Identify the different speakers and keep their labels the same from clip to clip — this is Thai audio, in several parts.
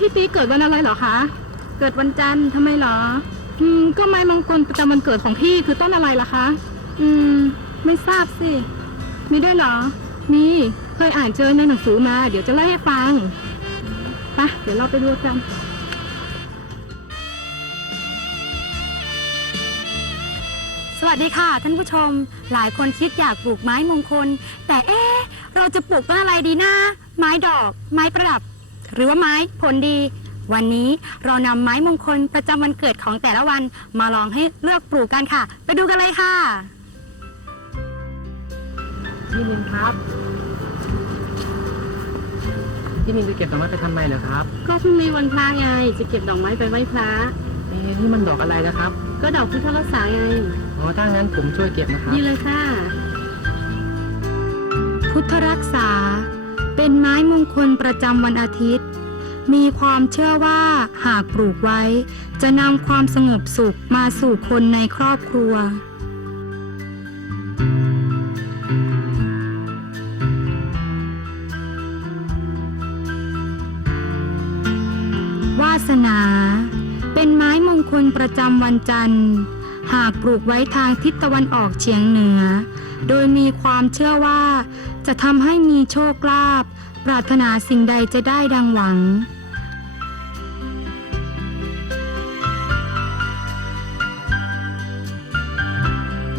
Speaker 1: พี่ปีเกิดวันอะไรเหรอคะ เกิดวันจันทร์ทำไมเหรอ อืม ก็ไม้มงคลประจำวันเกิดของพี่คือต้นอะไรล่ะคะ อืม ไม่ทราบสิ มีด้วยเหรอ มี เคยอ่านเจอในหนังสือมา เดี๋ยวจะเล่าให้ฟังไปะเดี๋ยวเราไปดูกัน
Speaker 2: สวัสดีค่ะท่านผู้ชม หลายคนคิดอยากปลูกไม้มงคล แต่เอ๊ะ เราจะปลูกต้นอะไรดีนะ ไม้ดอก ไม้ประดับ หรือว่าไม้ผลดี วันนี้เรานำไม้มงคลประจำวันเกิดของแต่ละวันมาลองให้เลือกปลูกกันค่ะ ไปดูกันเลยค่ะ
Speaker 3: พี่นินครับพี่นินจะเก็บดอกไม้ไปทำไมเหรอครับ
Speaker 1: ก็พรุ่งนี้วันพระไง จะเก็บดอกไม้ไปไหว้พระ
Speaker 3: เอ๊ะนี่มันดอกอะไรนะครับ
Speaker 1: ก็ดอกพุทธรักษาไง
Speaker 3: อ๋อ ถ้างั้นผมช่วยเก็บนะครับ
Speaker 1: นี่เลยค่ะ
Speaker 2: พุทธรักษา เป็นไม้มงคลประจำวันอาทิตย์ มีความเชื่อว่าหากปลูกไว้ จะนำความสงบสุขมาสู่คนในครอบครัว วาสนา เป็นไม้มงคลประจำวันจันทร์ หากปลูกไว้ทางทิศตะวันออกเฉียงเหนือ โดยมีความเชื่อว่า จะทำให้มีโชคลาภปรารถนาสิ่งใดจะได้ดังหวัง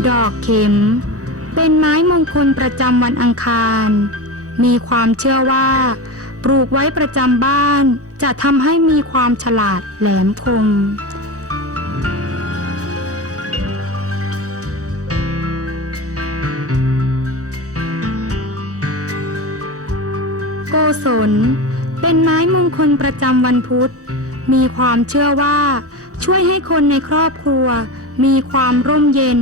Speaker 2: ดอกเข็ม เป็นไม้มงคลประจำวันอังคาร มีความเชื่อว่า ปลูกไว้ประจำบ้าน จะทำให้มีความฉลาดแหลมคม โกศลเป็นไม้มงคลประจำวันพุธ มีความเชื่อว่า ช่วยให้คนในครอบครัว มีความร่มเย็น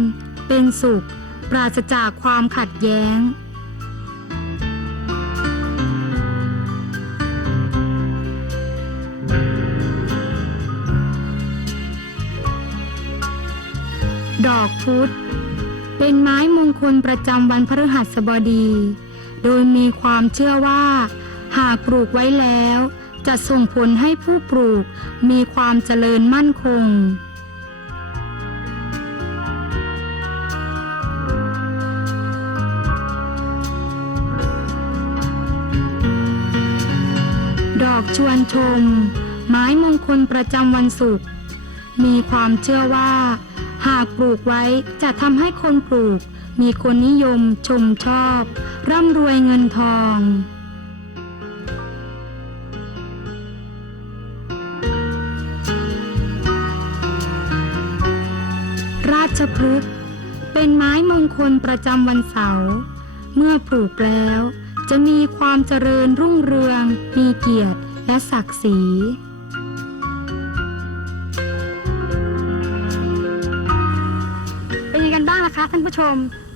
Speaker 2: เป็นสุข ปราศจากความขัดแย้งดอกพุธเป็นไม้มงคลประจำวันพฤหัสบดี โดยมีความเชื่อว่า หากปลูกไว้แล้ว จะส่งผลให้ผู้ปลูกมีความเจริญมั่นคง ดอกชวนชม ไม้มงคลประจำวันศุกร์มีความเชื่อว่า หากปลูกไว้จะทำให้คนปลูก มีคนนิยมชมชอบ ร่ำรวยเงินทอง ชพฤกษ์เป็นไม้มงคลประจำวันเสาร์เมื่อปลูกแล้ว จะมีความเจริญรุ่งเรือง มีเกียรติและศักดิ์ศรีเป็นยังไงกันบ้างล่ะคะท่านผู้ชม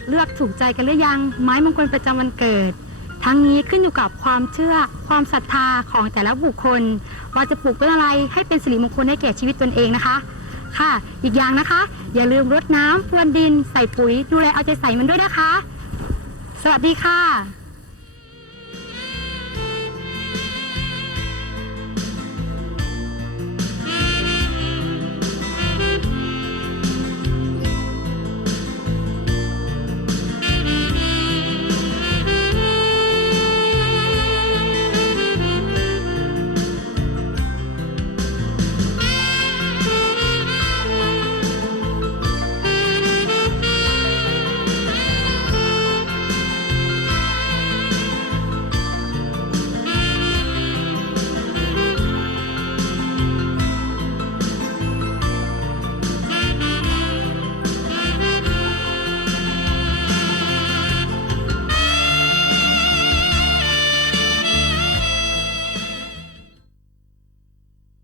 Speaker 2: เลือกถูกใจกันหรือยังไม้มงคลประจำวันเกิด ทั้งนี้ขึ้นอยู่กับความเชื่อความศรัทธาของแต่ละบุคคล ว่าจะปลูกต้นอะไรให้เป็นสิริมงคลให้แก่ชีวิตตนเองนะคะ ค่ะ อีกอย่างนะคะ อย่าลืมรดน้ำพรวนดิน ใส่ปุ๋ย ดูแลเอาใจใส่มันด้วยนะคะ สวัสดีค่ะ